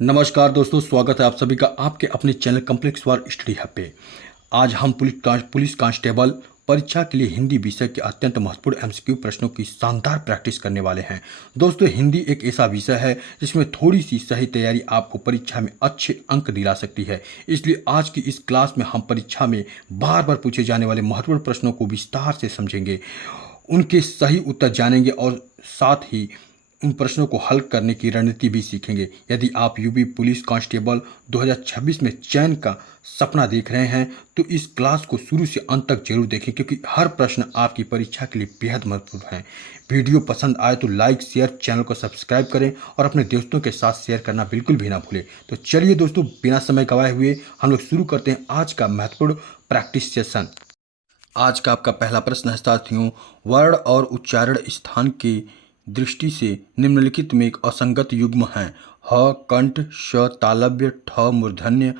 नमस्कार दोस्तों, स्वागत है आप सभी का आपके अपने चैनल कॉम्प्लेक्स वार स्टडी हब पे। आज हम पुलिस कांस्टेबल परीक्षा के लिए हिंदी विषय के अत्यंत महत्वपूर्ण एमसीक्यू प्रश्नों की शानदार प्रैक्टिस करने वाले हैं। दोस्तों, हिंदी एक ऐसा विषय है जिसमें थोड़ी सी सही तैयारी आपको परीक्षा में अच्छे अंक दिला सकती है। इसलिए आज की इस क्लास में हम परीक्षा में बार बार पूछे जाने वाले महत्वपूर्ण प्रश्नों को विस्तार से समझेंगे, उनके सही उत्तर जानेंगे और साथ ही उन प्रश्नों को हल करने की रणनीति भी सीखेंगे। यदि आप यूपी पुलिस कांस्टेबल 2026 में चयन का सपना देख रहे हैं तो इस क्लास को शुरू से अंत तक जरूर देखें, क्योंकि हर प्रश्न आपकी परीक्षा के लिए बेहद महत्वपूर्ण है। वीडियो पसंद आए तो लाइक शेयर, चैनल को सब्सक्राइब करें और अपने दोस्तों के साथ शेयर करना बिल्कुल भी ना भूलें। तो चलिए दोस्तों, बिना समय गवाए हुए हम लोग शुरू करते हैं आज का महत्वपूर्ण प्रैक्टिस सेशन। आज का आपका पहला प्रश्न है साथियों, वर्ण और उच्चारण स्थान की दृष्टि से निम्नलिखित में एक असंगत युग्म है। ह कंठ, श तालव्य, ठ मूर्धन्य,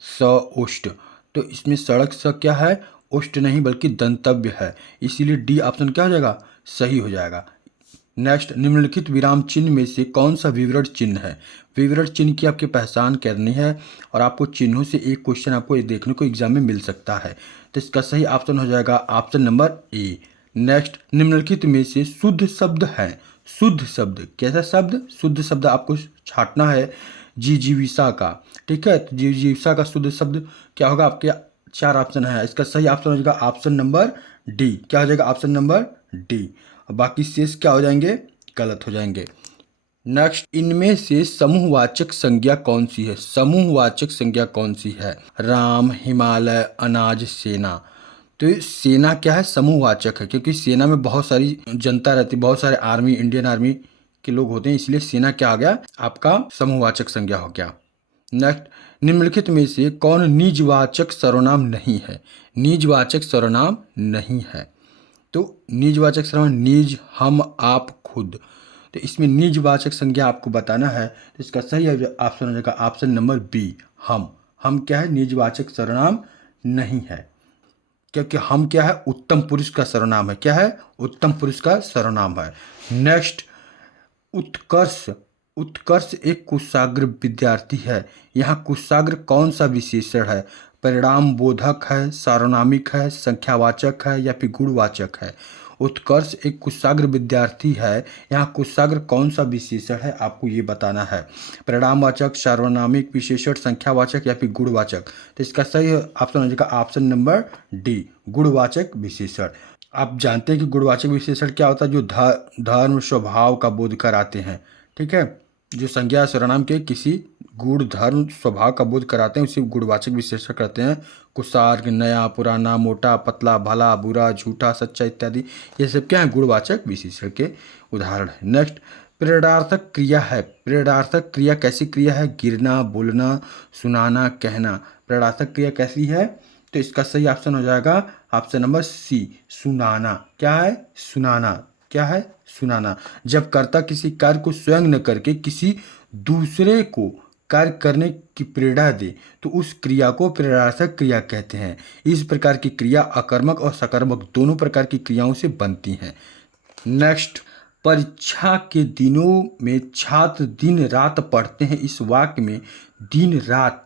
स ओष्ठ। तो इसमें सड़क स क्या है? ओष्ठ नहीं बल्कि दंतव्य है, इसीलिए डी ऑप्शन क्या हो जाएगा? सही हो जाएगा। नेक्स्ट, निम्नलिखित विराम चिन्ह में से कौन सा विवरण चिन्ह है? विवरण चिन्ह की आपकी पहचान करनी है और आपको चिन्हों से एक क्वेश्चन आपको देखने को एग्जाम में मिल सकता है। तो इसका सही ऑप्शन हो जाएगा ऑप्शन नंबर ए। नेक्स्ट, निम्नलिखित में से शुद्ध शब्द है। शुद्ध शब्द कैसा शब्द? शुद्ध शब्द आपको छांटना है जिजीविषा का। ठीक है, तो जिजीविषा का शुद्ध शब्द क्या होगा? आपके चार ऑप्शन है, इसका सही ऑप्शन हो जाएगा ऑप्शन नंबर डी। क्या हो जाएगा? Option number D. और बाकी शेष क्या हो जाएंगे? गलत हो जाएंगे। नेक्स्ट, इनमें से समूहवाचक संज्ञा कौन सी है? समूहवाचक संज्ञा कौन सी है? राम, हिमालय, अनाज, सेना। तो ये सेना क्या है? समूहवाचक है, क्योंकि सेना में बहुत सारी जनता रहती है, बहुत सारे आर्मी, इंडियन आर्मी के लोग होते हैं, इसलिए सेना क्या आ गया? आपका समूहवाचक संज्ञा हो गया। नेक्स्ट, निम्नलिखित में से कौन निजवाचक सर्वनाम नहीं है? निजवाचक सर्वनाम नहीं है। तो निजवाचक सर्वनाम निज, हम, आप, खुद। तो इसमें निजवाचक संज्ञा आपको बताना है, तो इसका सही ऑप्शन हो जाएगा ऑप्शन नंबर बी, हम। हम क्या है? निजवाचक सर्वनाम नहीं है, क्योंकि हम क्या है? उत्तम पुरुष का सर्वनाम है। क्या है? उत्तम पुरुष का सर्वनाम है। नेक्स्ट, उत्कर्ष। उत्कर्ष एक कुशाग्र विद्यार्थी है। यहाँ कुशाग्र कौन सा विशेषण है? परिणाम बोधक है, सार्वनामिक है, संख्यावाचक है या फिर गुणवाचक है? उत्कर्ष एक कुशाग्र विद्यार्थी है, यहाँ कुशाग्र कौन सा विशेषण है आपको ये बताना है। परिणामवाचक, सार्वनामिक विशेषण, संख्यावाचक या फिर गुणवाचक? तो इसका सही ऑप्शन हो जाएगा ऑप्शन नंबर डी, गुणवाचक विशेषण। आप जानते हैं कि गुणवाचक विशेषण क्या होता है? जो धर्म स्वभाव का बोध कराते हैं। ठीक है, जो संज्ञा सर्वनाम के किसी गुण, धर्म, स्वभाव का बोध कराते हैं उसे गुणवाचक विशेषण कहते हैं। कुशाग्र नया, पुराना, मोटा, पतला, भला, बुरा, झूठा, सच्चा इत्यादि, ये सब क्या है? गुणवाचक विशेषण के उदाहरण है। नेक्स्ट, प्रेरणार्थक क्रिया है। प्रेरणार्थक क्रिया कैसी क्रिया है? गिरना, बोलना, सुनाना, कहना। प्रेरणार्थक क्रिया कैसी है? तो इसका सही ऑप्शन हो जाएगा ऑप्शन नंबर सी, सुनाना। क्या है? सुनाना। क्या है? सुनाना। जब कर्ता किसी कार्य को स्वयं न करके किसी दूसरे को कार्य करने की प्रेरणा दे तो उस क्रिया को प्रेरणार्थक क्रिया कहते हैं। इस प्रकार की क्रिया अकर्मक और सकर्मक दोनों प्रकार की क्रियाओं से बनती हैं। नेक्स्ट, परीक्षा के दिनों में छात्र दिन रात पढ़ते हैं। इस वाक्य में दिन रात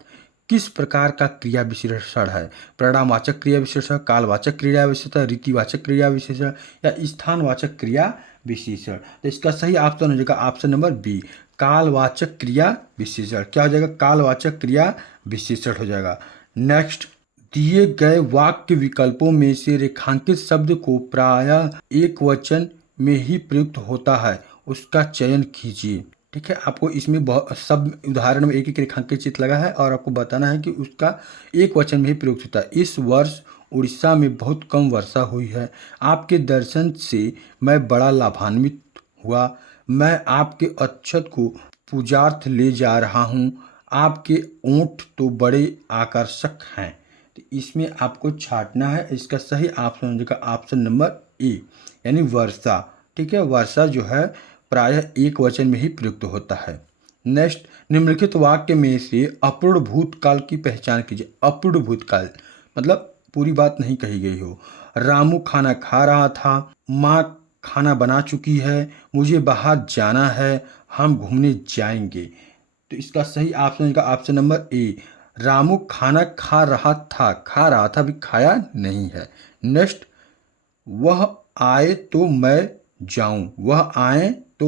किस प्रकार का क्रिया विशेषण है? परिणामवाचक क्रिया विशेषण, कालवाचक क्रिया विशेषण, रीतिवाचक क्रिया विशेषण या स्थानवाचक क्रिया विशेषण? तो इसका सही ऑप्शन हो जाएगा ऑप्शन नंबर बी, कालवाचक क्रिया विशेषण। क्या हो जाएगा? कालवाचक क्रिया विशेषण हो जाएगा। नेक्स्ट, दिए गए वाक्य विकल्पों में से रेखांकित शब्द को प्रायः एक वचन में ही प्रयुक्त होता है, उसका चयन कीजिए। ठीक है, आपको इसमें बहुत सब उदाहरण में एक एक रेखांकित चित्र लगा है और आपको बताना है कि उसका एक वचन में ही प्रयुक्त होता है। इस वर्ष उड़ीसा में बहुत कम वर्षा हुई है। आपके दर्शन से मैं बड़ा लाभान्वित हुआ। मैं आपके अक्षत को पूजार्थ ले जा रहा हूँ। आपके ओंठ तो बड़े आकर्षक हैं। तो इसमें आपको छांटना है, इसका सही ऑप्शन हो जाएगा ऑप्शन नंबर ए, यानी वर्षा। ठीक है, वर्षा जो है प्रायः एक वचन में ही प्रयुक्त होता है। नेक्स्ट, निम्नलिखित वाक्य में से अपूर्ण भूतकाल की पहचान कीजिए। अपूर्ण भूतकाल मतलब पूरी बात नहीं कही गई हो। रामू खाना खा रहा था, माँ खाना बना चुकी है, मुझे बाहर जाना है, हम घूमने जाएंगे। तो इसका सही ऑप्शन का ऑप्शन नंबर ए, रामू खाना खा रहा था, अभी खाया नहीं है। नेक्स्ट, वह आए तो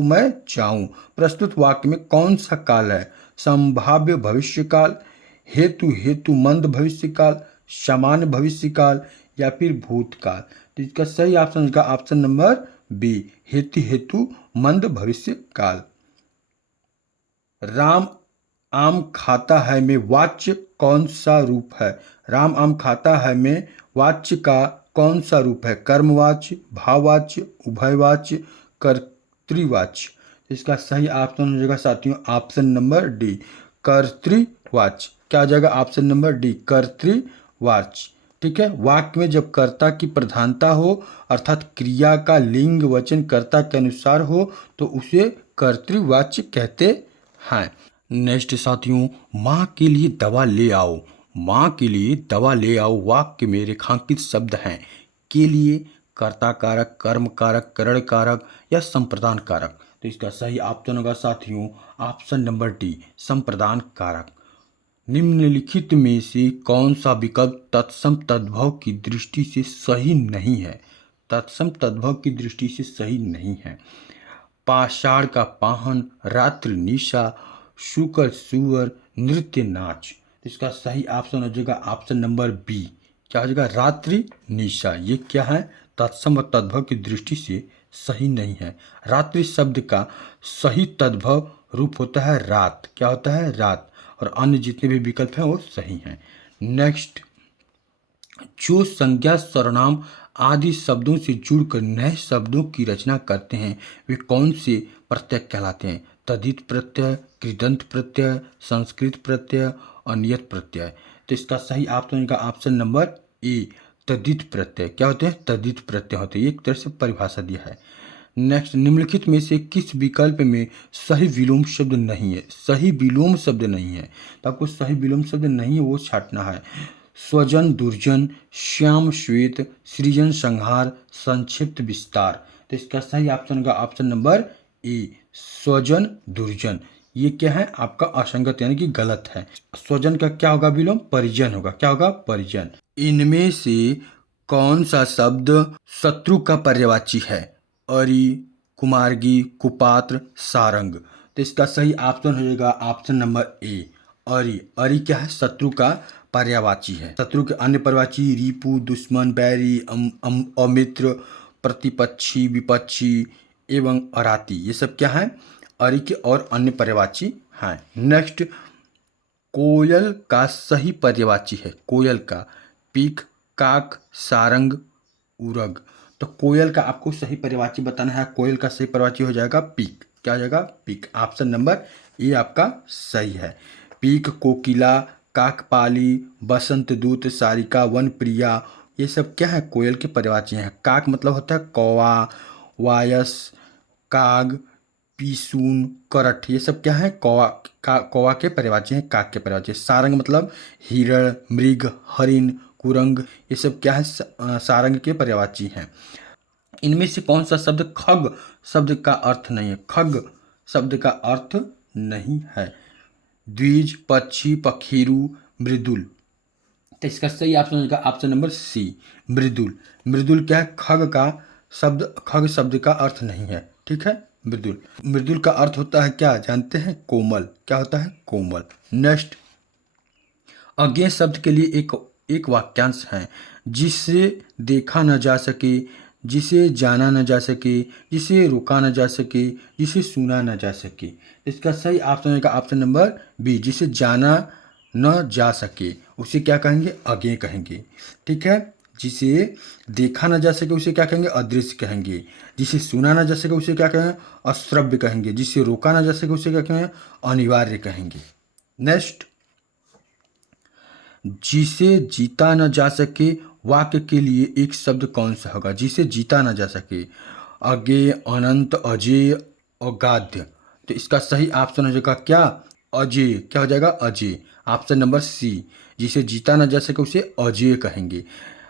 मैं जाऊं। प्रस्तुत वाक्य में कौन सा काल है? संभाव्य भविष्य काल, हेतुमंद भविष्य काल, सामान्य भविष्य काल या फिर भूतकाल। तो इसका सही ऑप्शन का ऑप्शन नंबर बी, हेतुमंद भविष्य काल। राम आम खाता है में वाच्य कौन सा रूप है? राम आम खाता है में वाच्य का कौन सा रूप है? कर्मवाच्य, भाववाच्य, उभयवाच्य, कर्तृवाच्य। इसका सही ऑप्शन हो जाएगा साथियों ऑप्शन नंबर डी, कर्तृवाच्य। क्या हो जाएगा? ऑप्शन नंबर डी, कर्तृवाच्य। ठीक है, वाक्य में जब कर्ता की प्रधानता हो अर्थात क्रिया का लिंग वचन कर्ता के अनुसार हो तो उसे कर्तृवाच्य कहते हैं। नेक्स्ट साथियों, माँ के लिए दवा ले आओ। माँ के लिए दवा ले आओ वाक्य में रेखांकित शब्द हैं। के लिए कर्ता कारक, कर्म कारक, करण कारक या संप्रदान कारक। तो इसका सही ऑप्शन होगा साथियों ऑप्शन नंबर डी, संप्रदान कारक। निम्नलिखित में से कौन सा विकल्प तत्सम तद्भव की दृष्टि से सही नहीं है? तत्सम तद्भव की दृष्टि से सही नहीं है। पाषाण का पाहन, रात्रि निशा, शुकर सुअर, नृत्य नाच। तो इसका सही ऑप्शन हो जाएगा ऑप्शन नंबर बी, क्या हो जाएगा? रात्रि निशा। ये क्या है? तत्सम और तद्भव की दृष्टि से सही नहीं है। रात्रि शब्द का सही तद्भव रूप होता है रात। क्या होता है? रात। और अन्य जितने भी विकल्प हैं वो सही हैं। नेक्स्ट, जो संज्ञा सर्वनाम आदि शब्दों से जुड़कर नए शब्दों की रचना करते हैं वे कौन से प्रत्यय कहलाते हैं? तद्धित प्रत्यय, कृदंत प्रत्यय, संस्कृत प्रत्यय और नियत प्रत्यय। तो इसका सही ऑप्शन का ऑप्शन नंबर ए, तद्धित प्रत्यय। क्या होते हैं? तद्धित प्रत्यय होते हैं। एक तरह से परिभाषा दिया है। नेक्स्ट, निम्नलिखित में से किस विकल्प में सही विलोम शब्द नहीं है? सही विलोम शब्द नहीं है तो आपको सही विलोम शब्द नहीं है वो छांटना है। स्वजन दुर्जन, श्याम श्वेत, सृजन संहार, संक्षिप्त विस्तार। तो इसका सही ऑप्शन का ऑप्शन नंबर ए, स्वजन दुर्जन। ये क्या है? आपका असंगत यानी कि गलत है। स्वजन का क्या होगा विलोम? परिजन होगा। क्या होगा? परिजन। इनमें से कौन सा शब्द शत्रु का पर्यायवाची है? अरि, कुमारगी, कुपात्र, सारंग। तो इसका सही ऑप्शन हो जाएगा ऑप्शन नंबर ए, अरि। अरि क्या है? शत्रु का पर्यायवाची है। शत्रु के अन्य पर्यायवाची रिपु, दुश्मन, बैरी, अमित्र, प्रतिपक्षी, विपक्षी एवं अराती, ये सब क्या है? अरि के और अन्य पर्यायवाची हैं। नेक्स्ट, कोयल का सही पर्यायवाची है। कोयल का पीक, काक, सारंग, उरग। तो कोयल का आपको सही पर्यायवाची बताना है। कोयल का सही पर्यायवाची हो जाएगा पीक। क्या हो जाएगा? पीक। ऑप्शन नंबर ए आपका सही है। पीक, कोकिला, काकपाली, बसंत दूत, सारिका, वन प्रिया, ये सब क्या है? कोयल के पर्यायवाची हैं। काक मतलब होता है कौवा, वायस, काग, पीसून, करठ, ये सब क्या है? कौवा के पर्यायवाची हैं, काक के पर्यायवाची। सारंग मतलब हिरण, मृग, हरिण, कुरंग, ये सब क्या है? सारंग के पर्यायवाची हैं। इनमें से कौन सा शब्द खग शब्द का अर्थ नहीं है? खग शब्द का अर्थ नहीं है। द्विज, पक्षी, पखीरू, मृदुल। तो इसका सही ऑप्शन होगा ऑप्शन नंबर सी, मृदुल। मृदुल क्या है? खग शब्द का अर्थ नहीं है। ठीक है, मृदुल। मृदुल का अर्थ होता है क्या जानते हैं? कोमल। क्या होता है? कोमल। नेक्स्ट, अज्ञेय शब्द के लिए एक वाक्यांश है। जिसे देखा न जा सके, जिसे जाना न जा सके, जिसे रोका न जा सके, जिसे सुना न जा सके। इसका सही ऑप्शन होगा ऑप्शन नंबर बी, जिसे जाना न जा सके उसे क्या कहेंगे? अज्ञेय कहेंगे। ठीक है, जिसे देखा न जा सके उसे क्या कहेंगे? अदृश्य कहेंगे। जिसे सुना न जा सके उसे क्या कहेंगे? अश्रव्य कहेंगे। जिसे रोका न जा सके उसे क्या कहेंगे? अनिवार्य कहेंगे। नेक्स्ट, जिसे जीता न जा सके वाक्य के लिए एक शब्द कौन सा होगा? जिसे जीता न जा सके, अज्ञेय, अनंत, अजेय, अगाध्य। तो इसका सही ऑप्शन हो जाएगा क्या? अजेय। क्या हो जाएगा? अजेय। ऑप्शन नंबर सी, जिसे जीता न जा सके उसे अजेय कहेंगे।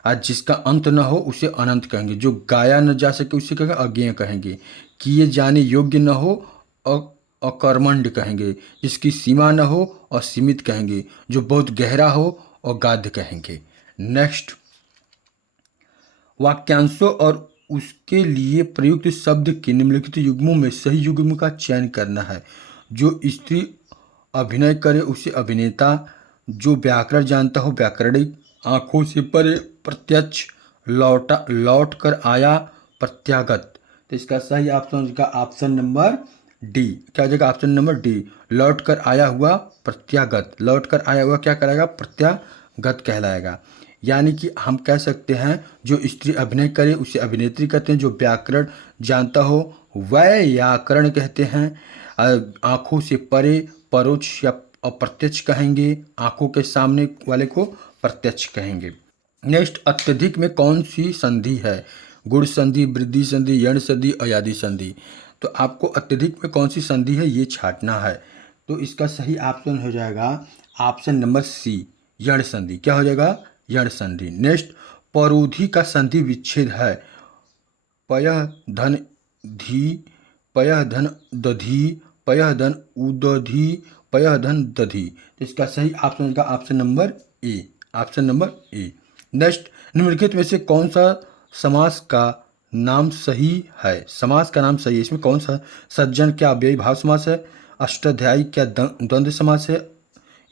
आज जिसका अंत न हो उसे अनंत कहेंगे। जो गाया न जा सके उसे कहेंगे अज्ञेय कहेंगे। किए जाने योग्य न हो अकर्मण्य कहेंगे। जिसकी सीमा न हो और सीमित कहेंगे। जो बहुत गहरा हो और गाद्य कहेंगे। नेक्स्ट, वाक्यांशों और उसके लिए प्रयुक्त शब्द के निम्नलिखित युग्मों में सही युग्म का चयन करना है। जो स्त्री अभिनय करे उसे अभिनेता, जो व्याकरण जानता हो व्याकरणिक, आंखों से परे प्रत्यक्ष, लौट कर आया प्रत्यागत। तो इसका सही ऑप्शन होगा ऑप्शन नंबर डी। क्या हो जाएगा? ऑप्शन नंबर डी, लौट कर आया हुआ प्रत्यागत। लौट कर आया हुआ क्या कहलाएगा? प्रत्यागत कहलाएगा। यानी कि हम कह सकते हैं जो स्त्री अभिनय करे उसे अभिनेत्री कहते हैं, जो व्याकरण जानता हो व्याकरण कहते हैं, आंखों से परे परोक्ष या अप्रत्यक्ष कहेंगे, आंखों के सामने वाले को प्रत्यक्ष कहेंगे। नेक्स्ट, अत्यधिक में कौन सी संधि है? गुण संधि, वृद्धि संधि, यण संधि, अयादि संधि। तो आपको अत्यधिक में कौन सी संधि है ये छांटना है। तो इसका सही ऑप्शन हो जाएगा ऑप्शन नंबर सी, यण संधि। क्या हो जाएगा? यण संधि। नेक्स्ट, परोधी का संधि विच्छेद है। पयः धन धी, पयः धन दधी, पयः धन उदधी, पयः धन दधी। तो इसका सही ऑप्शन होगा option number A. Option number A. Next, निम्नलिखित में से कौन सा समास का नाम सही है? समास का नाम सही है, इसमें कौन सा? सज्जन क्या अव्ययी भाव समास है? अष्टाध्यायी क्या द्वंद्व समास है?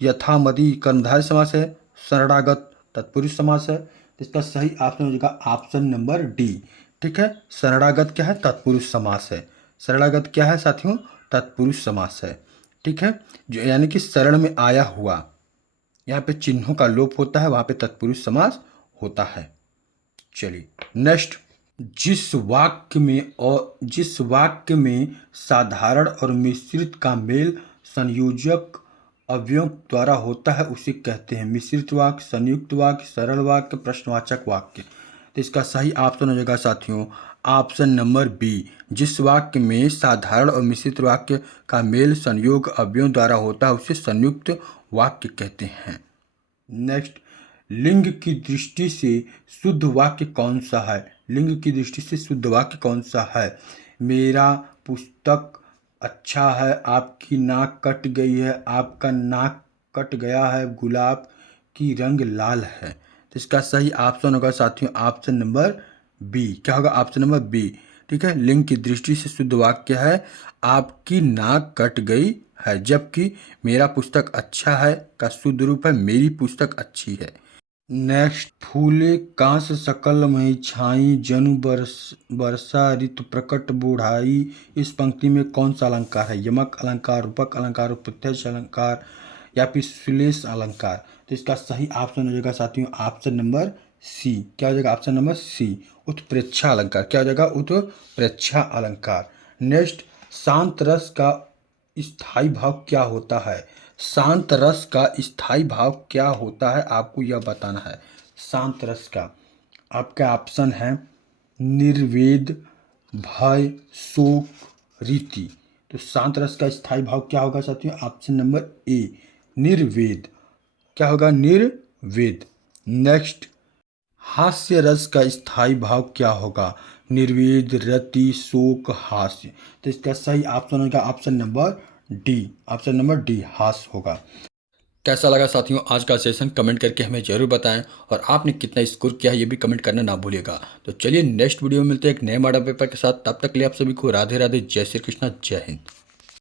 यथामति कर्मधारय समास है? शरणागत तत्पुरुष समास है? तो इसका सही ऑप्शन हो जाएगा ऑप्शन नंबर डी। ठीक है, शरणागत क्या है? तत्पुरुष समास है। शरणागत क्या है साथियों? तत्पुरुष समास है। ठीक है, जो यानी कि शरण में आया हुआ, यहाँ पे चिन्हों का लोप होता है, वहाँ पे तत्पुरुष समास होता है। चलिए नेक्स्ट, जिस वाक्य में साधारण और मिश्रित का मेल संयोजक अवयवों द्वारा होता है उसे कहते हैं मिश्रित वाक्य, संयुक्त वाक्य, सरल वाक्य, प्रश्नवाचक वाक्य। तो इसका सही ऑप्शन हो जाएगा साथियों ऑप्शन नंबर बी। जिस वाक्य में साधारण और मिश्रित वाक्य का मेल संयोग अवयवों द्वारा होता है उसे संयुक्त वाक्य कहते हैं। नेक्स्ट, लिंग की दृष्टि से शुद्ध वाक्य कौन सा है? लिंग की दृष्टि से शुद्ध वाक्य कौन सा है? मेरा पुस्तक अच्छा है, आपकी नाक कट गई है, आपका नाक कट गया है, गुलाब की रंग लाल है। तो इसका सही ऑप्शन होगा साथियों ऑप्शन नंबर बी। क्या होगा? Option number B. ठीक है, लिंग की दृष्टि से शुद्ध वाक्य है आपकी नाक कट गई है, जबकि मेरा पुस्तक अच्छा है का शुद्ध रूप है मेरी पुस्तक अच्छी है। नेक्स्ट, फूले कांस सकल मई छाई, जनु वर्षा ऋतु प्रकट बूढ़ाई। इस पंक्ति में कौन सा अलंकार है? यमक अलंकार, रूपक अलंकार, प्रत्यक्ष अलंकार या फिर श्लेष अलंकार। तो इसका सही ऑप्शन हो जाएगा साथियों ऑप्शन नंबर सी। क्या हो जाएगा? ऑप्शन नंबर सी, उत्प्रेक्षा अलंकार। क्या हो जाएगा? उत्प्रेक्षा अलंकार। नेक्स्ट, शांत रस का स्थायी भाव क्या होता है? शांत रस का स्थायी भाव क्या होता है आपको यह बताना है। शांत रस का आपका ऑप्शन है निर्वेद, भय, शोक, रीति। तो शांत रस का स्थायी भाव क्या होगा साथियों? ऑप्शन नंबर ए, निर्वेद। क्या होगा? निर्वेद। नेक्स्ट, हास्य रस का स्थायी भाव क्या होगा? निर्वेद, रति, शोक, हास्य। तो इसका सही ऑप्शन होगा option number D. Option number D, हास्य होगा। कैसा लगा साथियों आज का सेशन? कमेंट करके हमें जरूर बताएं और आपने कितना स्कोर किया है ये भी कमेंट करना ना भूलिएगा। तो चलिए नेक्स्ट वीडियो में मिलते हैं एक नए मॉडल पेपर के साथ। तब तक के लिए आप सभी को राधे राधे, जय श्री कृष्णा, जय हिंद।